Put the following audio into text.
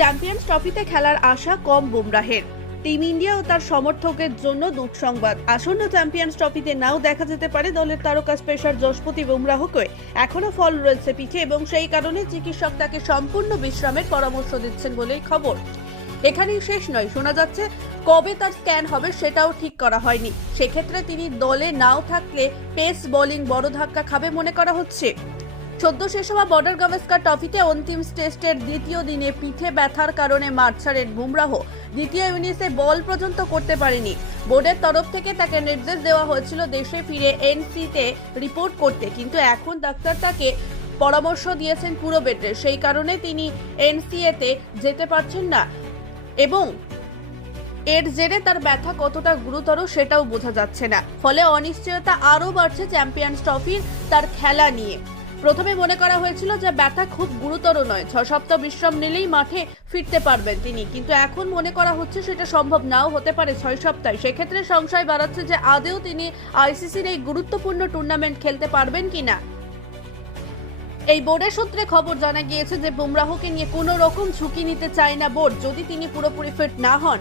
Champions ট্রফিতে খেলার আশা কম বুমরাহের। Team India ও তার সমর্থকের জন্য দুঃসংবাদ। আসন্ন চ্যাম্পিয়ন্স ট্রফিতে নাও দেখা যেতে পারে দলের তারকা স্পেশাল যশপতি বুমরাহকে। এখনও ফল রয়েছে পিঠে এবং সেই কারণে চিকিৎসক তাকে সম্পূর্ণ বিশ্রামের পরামর্শ দিচ্ছেন বলেই খবর। এখানেই শেষ নয়, শোনা যাচ্ছে কবে তার স্ক্যান হবে সেটাও ঠিক করা হয়নি। সেক্ষেত্রে তিনি দলে নাও থাকলে পেস বোলিং বড় ধাক্কা খাবে মনে করা হচ্ছে। সদ্য শেষ হওয়া বর্ডার গাভাস্কার ট্রফিতে অন্তিম টেস্টের দ্বিতীয় দিনে পিঠে ব্যথার কারণে মার্চারের বুমরাহ। দ্বিতীয় ইনিংসে বল পর্যন্ত করতে পারেনি। বোর্ডের তরফ থেকে তাকে নির্দেশ দেওয়া হয়েছিল দেশে ফিরে এনসিতে রিপোর্ট করতে। কিন্তু এখন ডাক্তার তাকে পরামর্শ দিয়েছেন পুরো বেডে। সেই কারণে তিনি এনসিএতে যেতে পারছেন না। এবং এর জেরে তার ব্যথা কতটা গুরুতর সেটাও বোঝা যাচ্ছে না। ফলে অনিশ্চয়তা আরও বাড়ছে চ্যাম্পিয়ন্স ট্রফির তার খেলা নিয়ে। প্রথমে মনে করা হয়েছিল যে ব্যথা খুব গুরুতর নয়। ছ সপ্তাহ বিশ্রাম নিলেই মাঠে ফিরতে পারবেন তিনি। কিন্তু এখন মনে করা হচ্ছে সেটা সম্ভব নাও হতে পারে ছয় সপ্তাহে। সেক্ষেত্রে সংশয় বাড়াচ্ছে যে আদেও তিনি আইসিসির এই গুরুত্বপূর্ণ টুর্নামেন্ট খেলতে পারবেন কিনা। এই বোর্ডের সূত্রে খবর জানা গিয়েছে যে বুমরাহকে নিয়ে কোনো রকম ঝুঁকি নিতে চায় না বোর্ড। যদি তিনি পুরোপুরি ফিট না হন